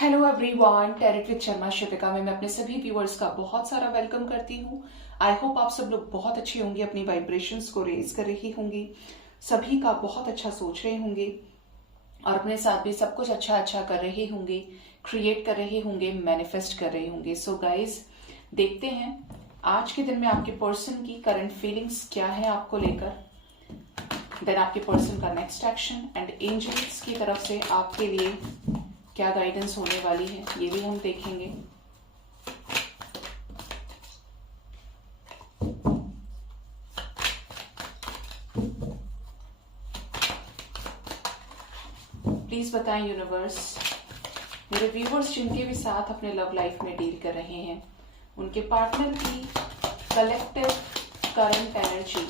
Hello everyone, tarot with Sharma Shivika में मैं अपने सभी व्यूअर्स का बहुत सारा वेलकम करती हूँ। आई होप आप सब लोग बहुत अच्छे होंगे, अपनी वाइब्रेशंस को रेज कर रही होंगी, सभी का बहुत अच्छा सोच रहे होंगे और अपने साथ भी सब कुछ अच्छा अच्छा कर रहे होंगे, क्रिएट कर रहे होंगे, मैनिफेस्ट कर रहे होंगे। सो गाइज, देखते हैं आज के दिन में आपके पर्सन की करंट फीलिंग्स क्या है आपको लेकर, देन आपके पर्सन का नेक्स्ट एक्शन एंड एंजल्स की तरफ से आपके लिए क्या गाइडेंस होने वाली है, ये भी हम देखेंगे। प्लीज बताएं यूनिवर्स, मेरे व्यूवर्स जिनके भी साथ अपने लव लाइफ में डील कर रहे हैं, उनके पार्टनर की collective current energy,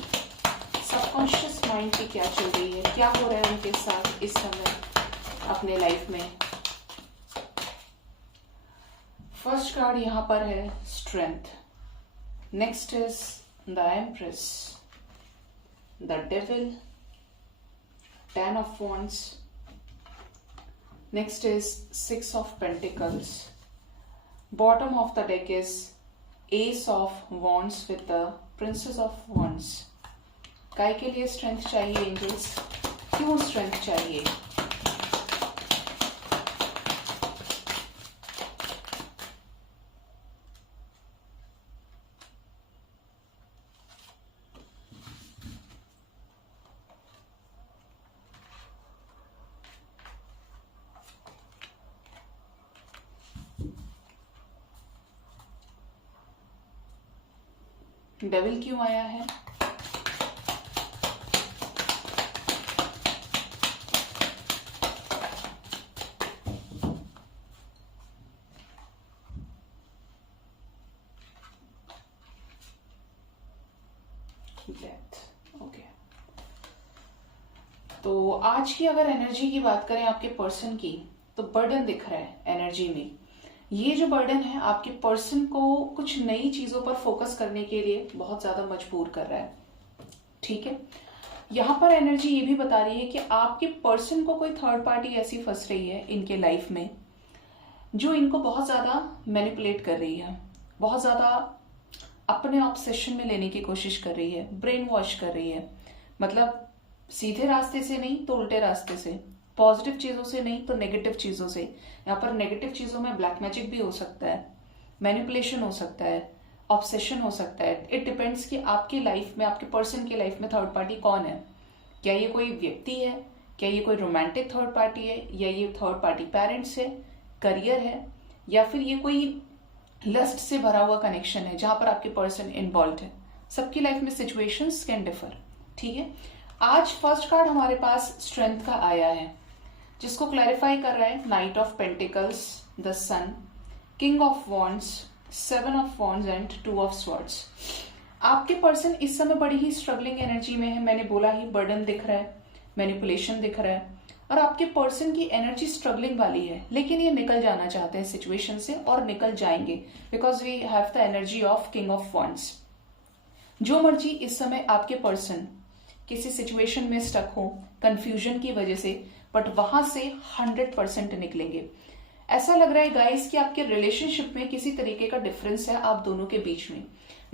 subconscious mind की क्या चल रही है, क्या हो रहा है उनके साथ इस समय अपने लाइफ में। फर्स्ट कार्ड यहां पर है strength, next is the empress, the devil, 10 of wands, next is 6 of pentacles, bottom of the deck is ace of wands with the princess of wands। काय के लिए स्ट्रेंथ चाहिए एंजल्स, क्यों strength चाहिए? Devil क्यों आया है? डेथ। ओके, तो आज की अगर एनर्जी की बात करें आपके पर्सन की, तो बर्डन दिख रहा है एनर्जी में। ये जो बर्डन है आपके पर्सन को कुछ नई चीजों पर फोकस करने के लिए बहुत ज्यादा मजबूर कर रहा है। ठीक है, यहां पर एनर्जी ये भी बता रही है कि आपके पर्सन को कोई थर्ड पार्टी ऐसी फंस रही है इनके लाइफ में जो इनको बहुत ज्यादा मैनिपुलेट कर रही है, बहुत ज्यादा अपने ऑब्सेशन में लेने की कोशिश कर रही है, ब्रेन वॉश कर रही है। मतलब सीधे रास्ते से नहीं तो उल्टे रास्ते से, पॉजिटिव चीजों से नहीं तो नेगेटिव चीजों से। यहाँ पर नेगेटिव चीजों में ब्लैक मैजिक भी हो सकता है, मैनिपुलेशन हो सकता है, ऑब्सेशन हो सकता है। इट डिपेंड्स कि आपकी लाइफ में, आपके पर्सन की लाइफ में थर्ड पार्टी कौन है। क्या ये कोई व्यक्ति है, क्या ये कोई रोमांटिक थर्ड पार्टी है, या ये थर्ड पार्टी पेरेंट्स है, करियर है, या फिर ये कोई लस्ट से भरा हुआ कनेक्शन है जहां पर आपके पर्सन इन्वॉल्व है। सबकी लाइफ में सिचुएशंस कैन डिफर। ठीक है, आज फर्स्ट कार्ड हमारे पास स्ट्रेंथ का आया है, जिसको क्लैरिफाई कर रहा है knight of pentacles, the sun, king of wands, 7 of wands and 2 of swords. आपके पर्सन इस समय बड़ी ही स्ट्रगलिंग एनर्जी में है। मैंने बोला ही, बर्डन दिख रहा है, मैनिपुलेशन दिख रहा है, और आपके पर्सन की एनर्जी स्ट्रगलिंग वाली है, लेकिन ये निकल जाना चाहते हैं सिचुएशन से और निकल जाएंगे, because we have the energy of king of wands. जो मर्जी इस समय आपके पर्सन किसी सिचुएशन में स्टक हो कंफ्यूजन की वजह से, बट वहां से 100% निकलेंगे। ऐसा लग रहा है गाइस कि आपके रिलेशनशिप में किसी तरीके का डिफरेंस है आप दोनों के बीच में,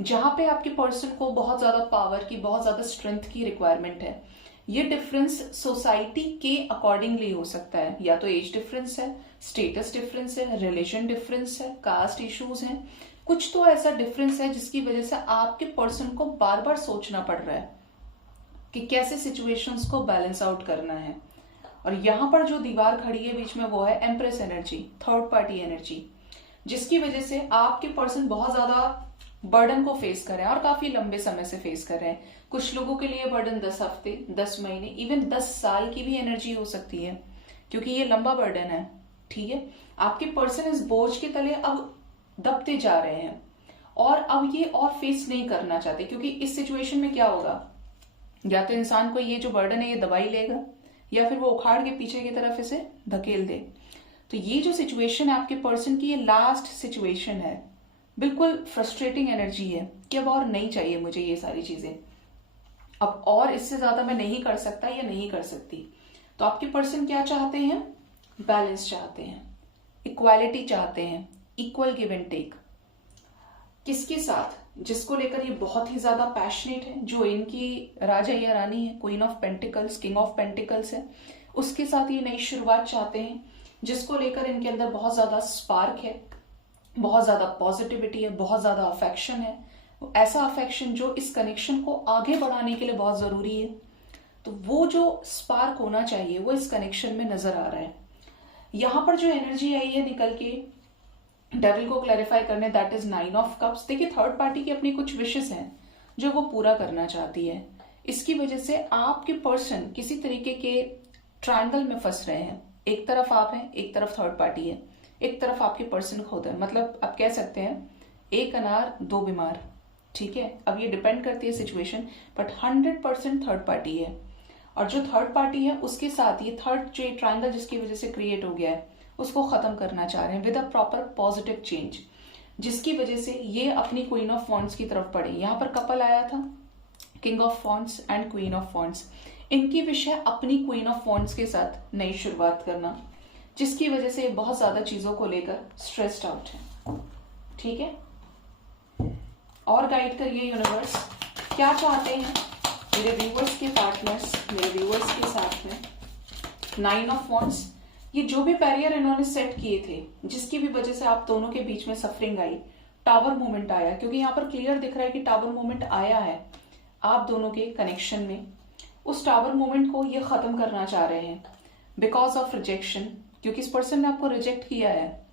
जहां पे आपके पर्सन को बहुत ज्यादा पावर की, बहुत ज्यादा स्ट्रेंथ की रिक्वायरमेंट है। ये डिफरेंस सोसाइटी के अकॉर्डिंगली हो सकता है, या तो एज डिफरेंस है, स्टेटस डिफरेंस है, रिलीजन डिफरेंस है, कास्ट इश्यूज हैं, कुछ तो ऐसा डिफरेंस है जिसकी वजह से आपके पर्सन को बार बार सोचना पड़ रहा है कि कैसे सिचुएशंस को बैलेंस आउट करना है। और यहां पर जो दीवार खड़ी है बीच में, वो है empress energy, third party energy, जिसकी वजह से आपके पर्सन बहुत ज्यादा बर्डन को फेस कर रहे हैं और काफी लंबे समय से फेस कर रहे हैं। कुछ लोगों के लिए बर्डन 10 हफ्ते, 10 महीने, इवन 10 साल की भी एनर्जी हो सकती है, क्योंकि ये लंबा बर्डन है। ठीक है, आपके पर्सन इस बोझ के तले अब दबते जा रहे हैं और अब ये और फेस नहीं करना चाहते, क्योंकि इस सिचुएशन में क्या होगा, या तो इंसान को ये जो बर्डन है ये दबाई लेगा, या फिर वो उखाड़ के पीछे की तरफ इसे धकेल दे। तो ये जो सिचुएशन है आपके पर्सन की, ये लास्ट सिचुएशन है, बिल्कुल फ्रस्ट्रेटिंग एनर्जी है कि अब और नहीं चाहिए मुझे ये सारी चीजें, अब और इससे ज्यादा मैं नहीं कर सकता या नहीं कर सकती। तो आपके पर्सन क्या चाहते हैं? बैलेंस चाहते हैं, इक्वालिटी चाहते हैं, इक्वल गिव एंड टेक। किसके साथ? जिसको लेकर ये बहुत ही ज्यादा पैशनेट है, जो इनकी राजा या रानी है, queen of pentacles, king of pentacles है, उसके साथ ये नई शुरुआत चाहते हैं। जिसको लेकर इनके अंदर बहुत ज्यादा स्पार्क है, बहुत ज्यादा पॉजिटिविटी है, बहुत ज्यादा अफेक्शन है, ऐसा अफेक्शन जो इस कनेक्शन को आगे बढ़ाने के लिए बहुत जरूरी है। तो वो जो स्पार्क होना चाहिए वो इस कनेक्शन में नजर आ रहा है। यहां पर जो एनर्जी आई है निकल के डेविल को क्लैरिफाई करने, दैट इज 9 ऑफ कप्स। देखिए, थर्ड पार्टी की अपनी कुछ विशेस हैं जो वो पूरा करना चाहती है। इसकी वजह से आपके पर्सन किसी तरीके के ट्रायंगल में फंस रहे हैं। एक तरफ आप हैं, एक तरफ थर्ड पार्टी है, एक तरफ आपके पर्सन खुद है। मतलब आप कह सकते हैं एक अनार दो बीमार, ठीक है। अब ये डिपेंड करती है सिचुएशन, बट 100% थर्ड पार्टी है। और जो थर्ड पार्टी है उसके साथ ये थर्ड जो ट्रायंगल जिसकी वजह से क्रिएट हो गया है उसको खत्म करना चाह रहे हैं with a proper positive change, जिसकी वजह से ये अपनी क्वीन ऑफ वॉन्ड्स की तरफ बढ़े। यहां पर कपल आया था, king of wands and queen of wands. इनकी विश है अपनी क्वीन ऑफ वॉन्ड्स के साथ नई शुरुआत करना, जिसकी वजह से बहुत ज्यादा चीजों को लेकर स्ट्रेस्ड आउट है, ठीक है। और गाइड करिए यूनिवर्स, क्या चाहते हैं मेरे व्यूअर्स के पार्टनर्स, मेरे व्यूअर्स के साथ में 9 ऑफ वॉन्ड्स। ये जो भी बैरियर इन्होंने सेट किए थे, जिसकी भी वजह से आप दोनों के बीच में सफरिंग आई, टावर मूवमेंट आया, क्योंकि यहाँ पर क्लियर दिख रहा है कि टावर मूवमेंट आया है आप दोनों के कनेक्शन में। उस टावर मूवमेंट को ये खत्म करना चाह रहे हैं बिकॉज ऑफ रिजेक्शन, क्योंकि इस पर्सन ने आपको रिजेक्ट किया है।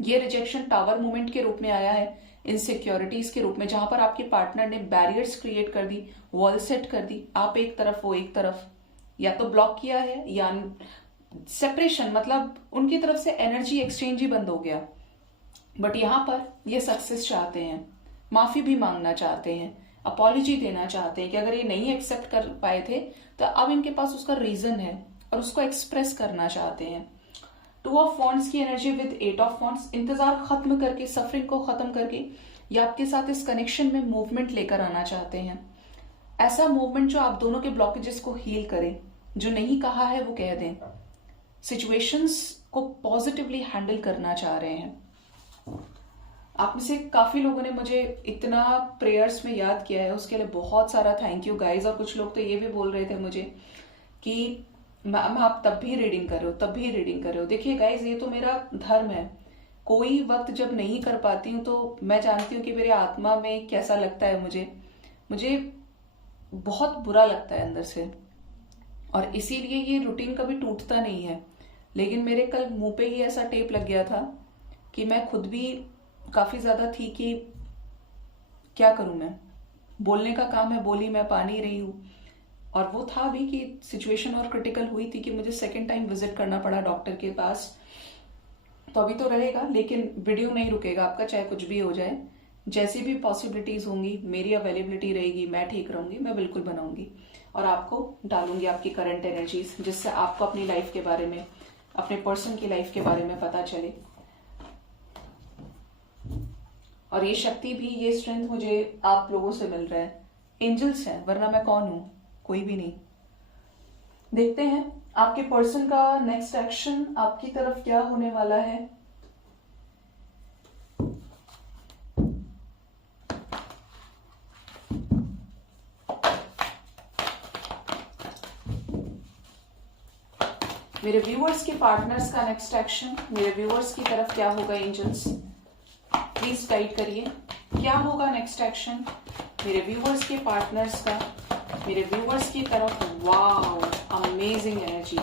ये रिजेक्शन टावर मूवमेंट के रूप में आया है, इनसिक्योरिटीज के रूप में, जहां पर आपके पार्टनर ने बैरियर्स क्रिएट कर दी, वॉल सेट कर दी, आप एक तरफ वो एक तरफ, या तो ब्लॉक किया है या सेपरेशन, मतलब उनकी तरफ से एनर्जी एक्सचेंज ही बंद हो गया। बट यहां पर ये सक्सेस चाहते हैं, माफी भी मांगना चाहते हैं, अपॉलॉजी देना चाहते हैं कि अगर ये नहीं एक्सेप्ट कर पाए थे तो अब इनके पास उसका रीजन है और उसको एक्सप्रेस करना चाहते हैं। 2 ऑफ वॉन्ड्स की एनर्जी विद 8 ऑफ वॉन्ड्स, इंतजार खत्म करके, सफरिंग को खत्म करके या आपके साथ इस कनेक्शन में मूवमेंट लेकर आना चाहते हैं। ऐसा मूवमेंट जो आप दोनों के ब्लॉकेजेस को हील करे, जो नहीं कहा है वो कह दें, सिचुएशंस को पॉजिटिवली हैंडल करना चाह रहे हैं। आप में से काफी लोगों ने मुझे इतना प्रेयर्स में याद किया है, उसके लिए बहुत सारा थैंक यू गाइज। और कुछ लोग तो ये भी बोल रहे थे मुझे कि मैम आप तब भी रीडिंग कर रहे हो, तब भी रीडिंग कर रहे हो। देखिए गाइज, ये तो मेरा धर्म है। कोई वक्त जब नहीं कर पाती हूँ तो मैं जानती हूँ कि मेरे आत्मा में कैसा लगता है, मुझे बहुत बुरा लगता है अंदर से, और इसीलिए ये रूटीन कभी टूटता नहीं है। लेकिन मेरे कल मुंह पे ही ऐसा टेप लग गया था कि मैं खुद भी काफी ज्यादा थी कि क्या करूं मैं, बोलने का काम है, बोली मैं पा नहीं रही हूं। और वो था भी कि सिचुएशन और क्रिटिकल हुई थी कि मुझे सेकंड टाइम विजिट करना पड़ा डॉक्टर के पास। तो अभी तो रहेगा, लेकिन वीडियो नहीं रुकेगा आपका, चाहे कुछ भी हो जाए। जैसी भी पॉसिबिलिटीज होंगी, मेरी अवेलेबिलिटी रहेगी, मैं ठीक रहूंगी, मैं बिल्कुल बनाऊंगी और आपको डालूंगी आपकी करंट एनर्जीज, जिससे आपको अपनी लाइफ के बारे में, अपने पर्सन की लाइफ के बारे में पता चले। और ये शक्ति भी, ये स्ट्रेंथ मुझे आप लोगों से मिल रहा है, एंजल्स हैं, वरना मैं कौन हूं, कोई भी नहीं। देखते हैं आपके पर्सन का नेक्स्ट एक्शन आपकी तरफ क्या होने वाला है। मेरे व्यूअर्स के पार्टनर्स का नेक्स्ट एक्शन मेरे व्यूअर्स की तरफ क्या होगा। एंजल्स प्लीज गाइड करिए, क्या होगा नेक्स्ट एक्शन मेरे व्यूअर्स के पार्टनर्स का मेरे व्यूअर्स की तरफ। Wow, amazing energy.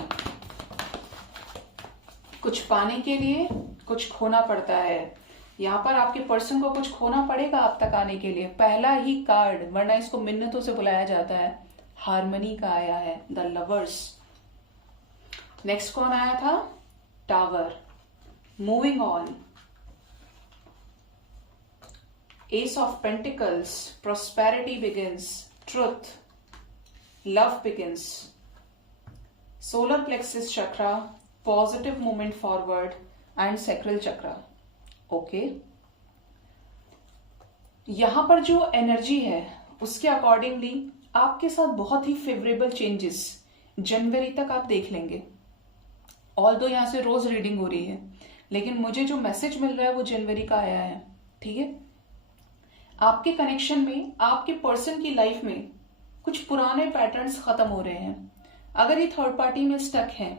कुछ पाने के लिए कुछ खोना पड़ता है। यहाँ पर आपके पर्सन को कुछ खोना पड़ेगा आप तक आने के लिए। पहला ही कार्ड, वरना इसको मिन्नतों से बुलाया जाता है, हार्मनी का आया है, द लवर्स। नेक्स्ट कौन आया था? Tower. Moving on, S of pentacles, prosperity begins, truth, love begins, solar plexus chakra, positive movement forward and sacral chakra. Okay, यहां पर जो एनर्जी है उसके अकॉर्डिंगली आपके साथ बहुत ही फेवरेबल चेंजेस जनवरी तक आप देख लेंगे। ऑल्दो यहां से रोज रीडिंग हो रही है, लेकिन मुझे जो मैसेज मिल रहा है वो जनवरी का आया है। ठीक है, आपके कनेक्शन में, आपके पर्सन की लाइफ में कुछ पुराने पैटर्न्स खत्म हो रहे हैं। अगर ये थर्ड पार्टी में स्टक है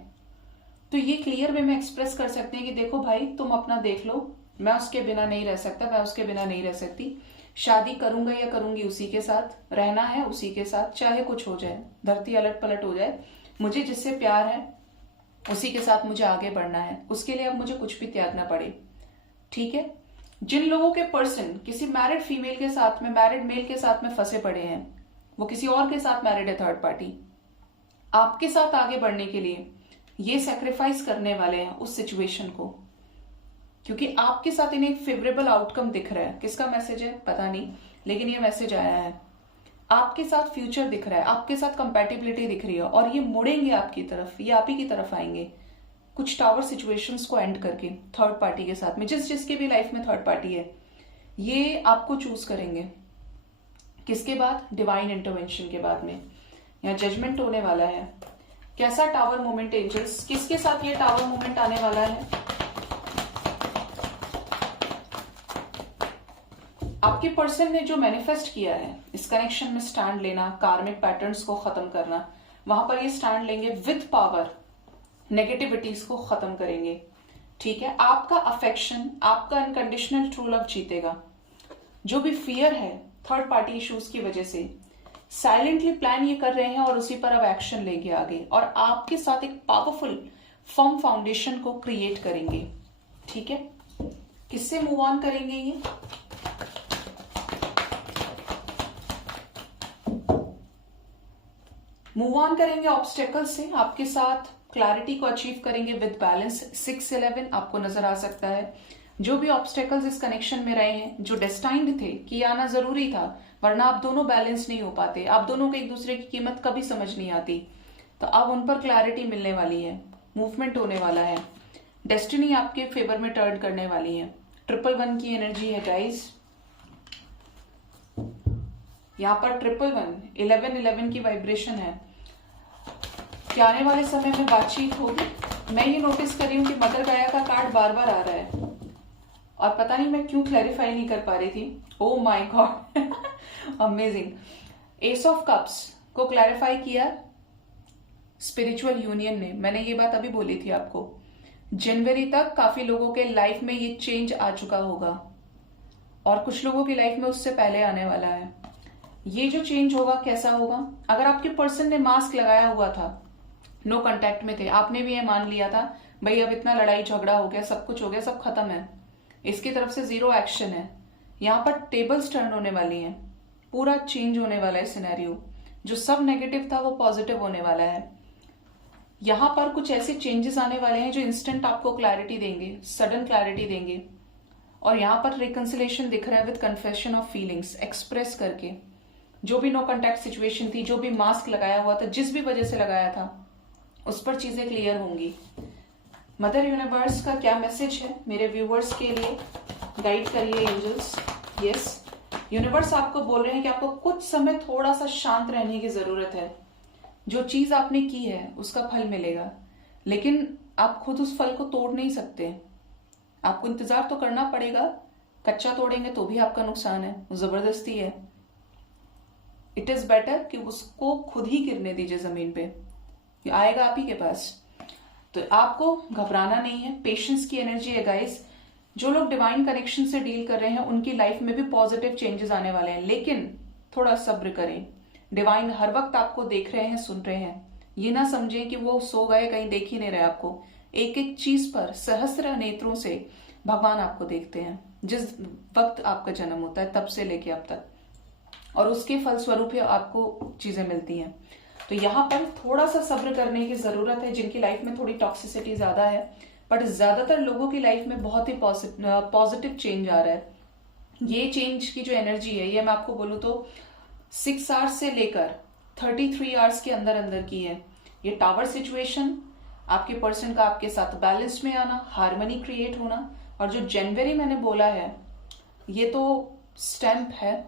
तो ये क्लियर वे में एक्सप्रेस कर सकते हैं कि देखो भाई, तुम अपना देख लो, मैं उसके बिना नहीं रह सकता, मैं उसके बिना नहीं रह सकती, शादी करूंगा या करूंगी उसी के साथ, रहना है उसी के साथ, चाहे कुछ हो जाए, धरती अलट पलट हो जाए, मुझे जिससे प्यार है उसी के साथ मुझे आगे बढ़ना है, उसके लिए अब मुझे कुछ भी त्यागना पड़े। ठीक है, जिन लोगों के पर्सन किसी मैरिड फीमेल के साथ में, मैरिड मेल के साथ में फंसे पड़े हैं, वो किसी और के साथ मैरिड है, थर्ड पार्टी, आपके साथ आगे बढ़ने के लिए ये सेक्रीफाइस करने वाले हैं उस सिचुएशन को, क्योंकि आपके साथ इन्हें एक फेवरेबल आउटकम दिख रहा है। किसका मैसेज है पता नहीं, लेकिन ये मैसेज आया है। आपके साथ फ्यूचर दिख रहा है, आपके साथ कंपैटिबिलिटी दिख रही है, और ये मुड़ेंगे आपकी तरफ, ये आप ही की तरफ आएंगे कुछ टावर सिचुएशंस को एंड करके थर्ड पार्टी के साथ में। जिसके भी लाइफ में थर्ड पार्टी है, ये आपको चूज करेंगे। किसके बाद? डिवाइन इंटरवेंशन के बाद में। यहाँ जजमेंट होने वाला है। कैसा टावर मोमेंट एंजल्स, किसके साथ ये टावर मोमेंट आने वाला है? आपके पर्सन ने जो मैनिफेस्ट किया है, इस कनेक्शन में स्टैंड लेना, कार्मिक पैटर्न्स को खत्म करना, वहां पर ये स्टैंड लेंगे विद पावर, नेगेटिविटीज को खत्म करेंगे। ठीक है, आपका अफेक्शन, आपका अनकंडीशनल ट्रू लव जीतेगा। जो भी फियर है थर्ड पार्टी इश्यूज की वजह से, साइलेंटली प्लान ये कर रहे हैं और उसी पर अब एक्शन लेंगे आगे, और आपके साथ एक पावरफुल फर्म फाउंडेशन को क्रिएट करेंगे। ठीक है, किससे मूव ऑन करेंगे? ये मूव ऑन करेंगे ऑब्स्टेकल से, आपके साथ क्लैरिटी को अचीव करेंगे विद बैलेंस। 6-11 आपको नजर आ सकता है। जो भी ऑब्स्टेकल्स इस कनेक्शन में रहे हैं, जो डेस्टाइन्ड थे कि आना जरूरी था, वरना आप दोनों बैलेंस नहीं हो पाते, आप दोनों को एक दूसरे की कीमत कभी समझ नहीं आती, तो अब उन पर क्लैरिटी मिलने वाली है, मूवमेंट होने वाला है, डेस्टिनी आपके फेवर में टर्न करने वाली है। 111 की एनर्जी है गाइस, यहाँ पर 111 11 की वाइब्रेशन है। क्या आने वाले समय में बातचीत होगी? मैं ये नोटिस कर रही हूँ कि मदर गाया का कार्ड बार बार आ रहा है, और पता नहीं मैं क्यों क्लैरिफाई नहीं कर पा रही थी। Oh my God, amazing. S of cups को क्लैरिफाई किया स्पिरिचुअल यूनियन ने। मैंने ये बात अभी बोली थी आपको, जनवरी तक काफी लोगों के लाइफ में ये चेंज आ चुका होगा, और कुछ लोगों की लाइफ में उससे पहले आने वाला है। ये जो चेंज होगा कैसा होगा? अगर आपके पर्सन ने मास्क लगाया हुआ था, नो कांटेक्ट में थे, आपने भी ये मान लिया था भाई अब इतना लड़ाई झगड़ा हो गया, सब कुछ हो गया, सब खत्म है, इसकी तरफ से जीरो एक्शन है, यहाँ पर टेबल्स टर्न होने वाली हैं, पूरा चेंज होने वाला है सिनेरियो। जो सब नेगेटिव था वो पॉजिटिव होने वाला है। यहाँ पर कुछ ऐसे चेंजेस आने वाले हैं जो इंस्टेंट आपको क्लैरिटी देंगे, सडन क्लैरिटी देंगे। और यहाँ पर रिकंसिलेशन दिख रहा है with confession of feelings, express करके। जो भी नो कॉन्टैक्ट सिचुएशन थी, जो भी मास्क लगाया हुआ था, जिस भी वजह से लगाया था, उस पर चीजें क्लियर होंगी। मदर यूनिवर्स का क्या मैसेज है मेरे व्यूवर्स के लिए? गाइड करिए एंजल्स। यस, यूनिवर्स आपको बोल रहे हैं कि आपको कुछ समय थोड़ा सा शांत रहने की जरूरत है। जो चीज आपने की है उसका फल मिलेगा, लेकिन आप खुद उस फल को तोड़ नहीं सकते, आपको इंतजार तो करना पड़ेगा। कच्चा तोड़ेंगे तो भी आपका नुकसान है, जबरदस्ती है। इट इज बेटर कि उसको खुद ही गिरने दीजिए जमीन पे, ये आएगा आप ही के पास। तो आपको घबराना नहीं है, पेशेंस की एनर्जी है गाइस। जो लोग डिवाइन कनेक्शन से डील कर रहे हैं उनकी लाइफ में भी पॉजिटिव चेंजेस आने वाले हैं, लेकिन थोड़ा सब्र करें। डिवाइन हर वक्त आपको देख रहे हैं, सुन रहे हैं। ये ना समझें कि वो सो गए, कहीं देख ही नहीं रहे आपको। एक एक चीज पर सहस्त्र नेत्रों से भगवान आपको देखते हैं, जिस वक्त आपका जन्म होता है तब से लेके अब तक, और उसके फलस्वरूप ही आपको चीजें मिलती हैं। तो यहाँ पर थोड़ा सा सब्र करने की जरूरत है। जिनकी लाइफ में थोड़ी टॉक्सिसिटी ज्यादा है, बट ज्यादातर लोगों की लाइफ में बहुत ही पॉजिटिव चेंज आ रहा है। ये चेंज की जो एनर्जी है, ये मैं आपको बोलूँ तो 6 आवर्स से लेकर 33 आवर्स के अंदर अंदर की है। ये टावर सिचुएशन, आपके पर्सन का आपके साथ बैलेंस में आना, हार्मनी क्रिएट होना, और जो जनवरी मैंने बोला है, ये तो स्टैंप है।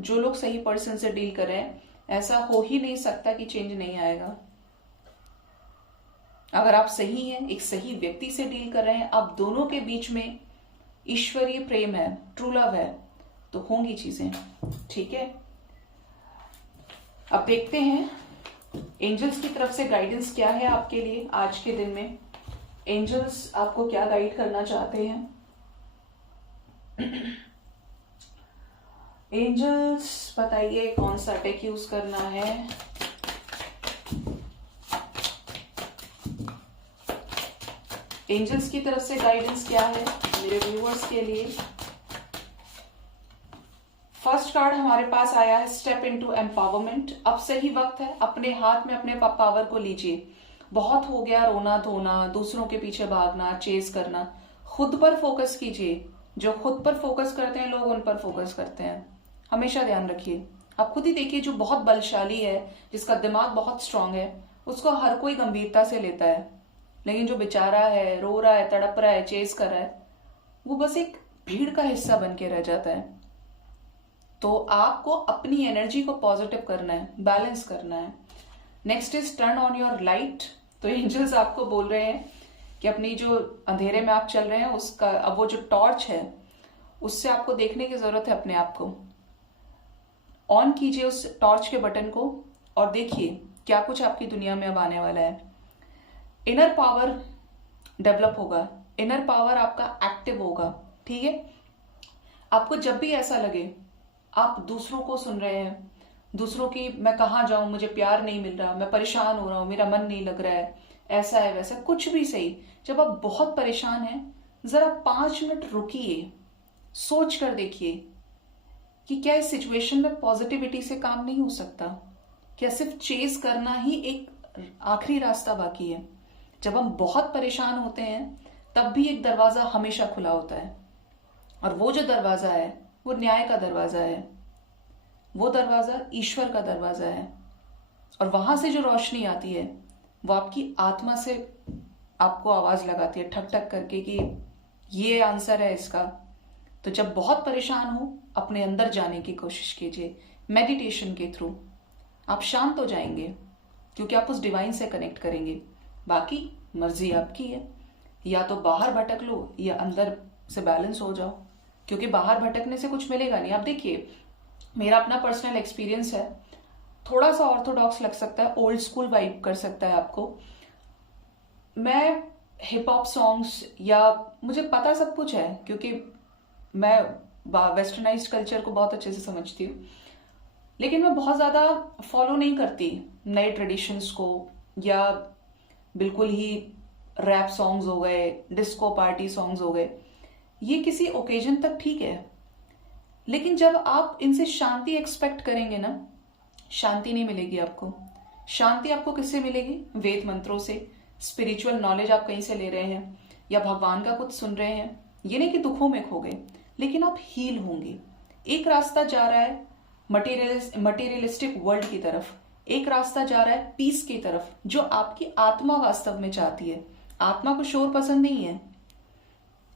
जो लोग सही पर्सन से डील कर रहे हैं, ऐसा हो ही नहीं सकता कि चेंज नहीं आएगा। अगर आप सही हैं, एक सही व्यक्ति से डील कर रहे हैं, आप दोनों के बीच में ईश्वरीय प्रेम है, ट्रू लव है, तो होंगी चीजें। ठीक है, अब देखते हैं एंजल्स की तरफ से गाइडेंस क्या है आपके लिए आज के दिन में। एंजल्स आपको क्या गाइड करना चाहते हैं। एंजल्स बताइए कौन सा डेक यूज करना है। एंजल्स की तरफ से गाइडेंस क्या है मेरे व्यूअर्स के लिए। फर्स्ट कार्ड हमारे पास आया है स्टेप इनटू एम्पावरमेंट। अब सही वक्त है, अपने हाथ में अपने पावर को लीजिए। बहुत हो गया रोना धोना, दूसरों के पीछे भागना, चेज करना। खुद पर फोकस कीजिए। जो खुद पर फोकस करते हैं लोग उन पर फोकस करते हैं, हमेशा ध्यान रखिए। आप खुद ही देखिए, जो बहुत बलशाली है, जिसका दिमाग बहुत स्ट्रांग है, उसको हर कोई गंभीरता से लेता है। लेकिन जो बेचारा है, रो रहा है, तड़प रहा है, चेज कर रहा है, वो बस एक भीड़ का हिस्सा बन के रह जाता है। तो आपको अपनी एनर्जी को पॉजिटिव करना है, बैलेंस करना है। Next is turn on your light. तो एंजल्स आपको बोल रहे हैं कि अपनी जो अंधेरे में आप चल रहे हैं उसका, अब वो जो टॉर्च है उससे आपको देखने की जरूरत है। अपने आप को ऑन कीजिए, उस टॉर्च के बटन को, और देखिए क्या कुछ आपकी दुनिया में अब आने वाला है। इनर पावर डेवलप होगा, इनर पावर आपका एक्टिव होगा। ठीक है, आपको जब भी ऐसा लगे आप दूसरों को सुन रहे हैं, दूसरों की मैं कहाँ जाऊं, मुझे प्यार नहीं मिल रहा, मैं परेशान हो रहा हूं, मेरा मन नहीं लग रहा है, ऐसा है वैसा, कुछ भी सही, जब आप बहुत परेशान हैं, जरा 5 मिनट रुकिए, सोच कर देखिए कि क्या इस सिचुएशन में पॉजिटिविटी से काम नहीं हो सकता। क्या सिर्फ चेज करना ही एक आखिरी रास्ता बाकी है। जब हम बहुत परेशान होते हैं तब भी एक दरवाजा हमेशा खुला होता है, और वो जो दरवाजा है वो न्याय का दरवाजा है, वो दरवाजा ईश्वर का दरवाजा है। और वहां से जो रोशनी आती है वो आपकी आत्मा से आपको आवाज लगाती है ठक ठक करके कि ये आंसर है इसका। तो जब बहुत परेशान हो, अपने अंदर जाने की कोशिश कीजिए। मेडिटेशन के थ्रू आप शांत हो जाएंगे, क्योंकि आप उस डिवाइन से कनेक्ट करेंगे। बाकी मर्जी आपकी है, या तो बाहर भटक लो या अंदर से बैलेंस हो जाओ, क्योंकि बाहर भटकने से कुछ मिलेगा नहीं। आप देखिए, मेरा अपना पर्सनल एक्सपीरियंस है, थोड़ा सा ऑर्थोडॉक्स लग सकता है, ओल्ड स्कूल वाइब कर सकता है आपको। मैं हिप हॉप सॉन्ग्स, या मुझे पता सब कुछ है क्योंकि मैं वेस्टर्नाइज्ड कल्चर को बहुत अच्छे से समझती हूँ, लेकिन मैं बहुत ज्यादा फॉलो नहीं करती नए ट्रेडिशंस को, या बिल्कुल ही रैप सॉन्ग्स हो गए, डिस्को पार्टी सॉन्ग्स हो गए। ये किसी ओकेजन तक ठीक है, लेकिन जब आप इनसे शांति एक्सपेक्ट करेंगे ना, शांति नहीं मिलेगी आपको। शांति आपको किससे मिलेगी? वेद मंत्रों से, स्पिरिचुअल नॉलेज आप कहीं से ले रहे हैं, या भगवान का कुछ सुन रहे हैं। ये नहीं कि दुखों में खो गए, लेकिन आप हील होंगे। एक रास्ता जा रहा है मटेरियलिस्टिक वर्ल्ड की तरफ, एक रास्ता जा रहा है पीस की तरफ, जो आपकी आत्मा वास्तव में चाहती है। आत्मा को शोर पसंद नहीं है।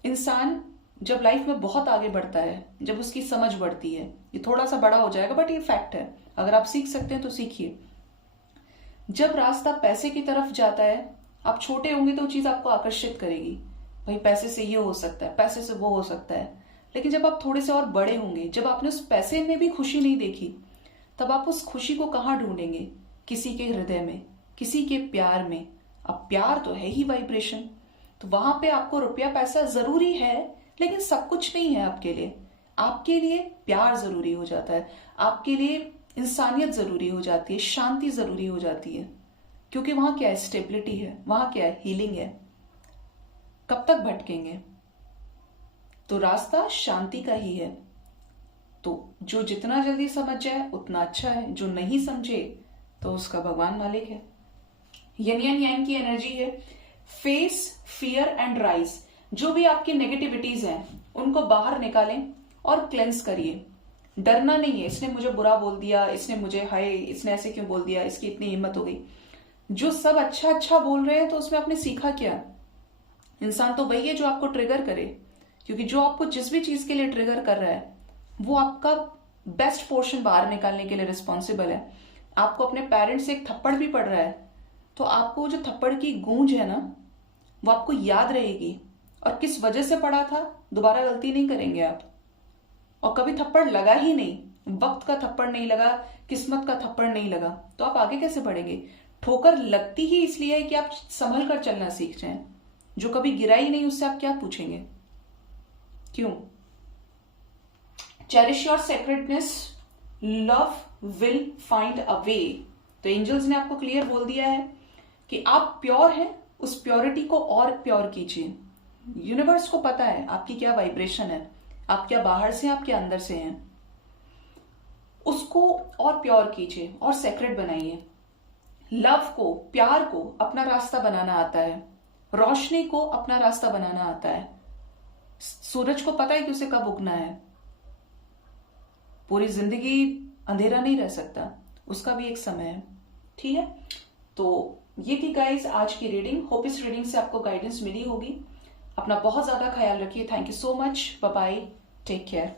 इंसान जब लाइफ में बहुत आगे बढ़ता है, जब उसकी समझ बढ़ती है, ये थोड़ा सा बड़ा हो जाएगा बट ये फैक्ट है, अगर आप सीख सकते हैं तो सीखिए। जब रास्ता पैसे की तरफ जाता है, आप छोटे होंगे तो वो चीज आपको आकर्षित करेगी, भाई पैसे से ये हो सकता है, पैसे से वो हो सकता है। लेकिन जब आप थोड़े से और बड़े होंगे, जब आपने उस पैसे में भी खुशी नहीं देखी, तब आप उस खुशी को कहाँ ढूंढेंगे? किसी के हृदय में, किसी के प्यार में। अब प्यार तो है ही वाइब्रेशन, तो वहां पे आपको रुपया पैसा जरूरी है, लेकिन सब कुछ नहीं है आपके लिए। आपके लिए प्यार जरूरी हो जाता है, आपके लिए इंसानियत जरूरी हो जाती है, शांति जरूरी हो जाती है, क्योंकि वहां क्या है? स्टेबिलिटी है, वहां क्या है? हीलिंग है। कब तक भटकेंगे? तो रास्ता शांति का ही है। तो जो जितना जल्दी समझ जाए उतना अच्छा है, जो नहीं समझे तो उसका भगवान मालिक है। यन यन यांग की एनर्जी है। Face fear and rise. जो भी आपकी नेगेटिविटीज हैं उनको बाहर निकालें और क्लेंस करिए। डरना नहीं है, इसने मुझे बुरा बोल दिया, इसने मुझे हाय, इसने ऐसे क्यों बोल दिया, इसकी इतनी हिम्मत हो गई। जो सब अच्छा अच्छा बोल रहे हैं तो उसमें आपने सीखा क्या? इंसान तो वही है जो आपको ट्रिगर करे, क्योंकि जो आपको जिस भी चीज के लिए ट्रिगर कर रहा है वो आपका बेस्ट पोर्शन बाहर निकालने के लिए रिस्पॉन्सिबल है। आपको अपने पेरेंट्स से एक थप्पड़ भी पड़ रहा है तो आपको जो थप्पड़ की गूंज है ना, वो आपको याद रहेगी, और किस वजह से पड़ा था, दोबारा गलती नहीं करेंगे आप। और कभी थप्पड़ लगा ही नहीं, वक्त का थप्पड़ नहीं लगा, किस्मत का थप्पड़ नहीं लगा, तो आप आगे कैसे बढ़ेंगे? ठोकर लगती ही इसलिए है कि आप संभल कर चलना सीख जाएं। जो कभी गिरा ही नहीं, उससे आप क्या पूछेंगे? क्यों? Cherish your secretness, love will find a way. तो एंजल्स ने आपको क्लियर बोल दिया है कि आप प्योर हैं, उस प्योरिटी को और प्योर कीजिए। यूनिवर्स को पता है आपकी क्या वाइब्रेशन है, आप क्या बाहर से, आप क्या अंदर से हैं, उसको और प्योर कीजिए और सेक्रेट बनाइए। लव को, प्यार को अपना रास्ता बनाना आता है, रोशनी को अपना रास्ता बनाना आता है। सूरज को पता है कि उसे कब उगना है, पूरी जिंदगी अंधेरा नहीं रह सकता, उसका भी एक समय है। ठीक है, तो ये थी गाइस आज की रीडिंग। होप इस रीडिंग से आपको गाइडेंस मिली होगी। अपना बहुत ज्यादा ख्याल रखिए। Thank you so much, bye bye, take care.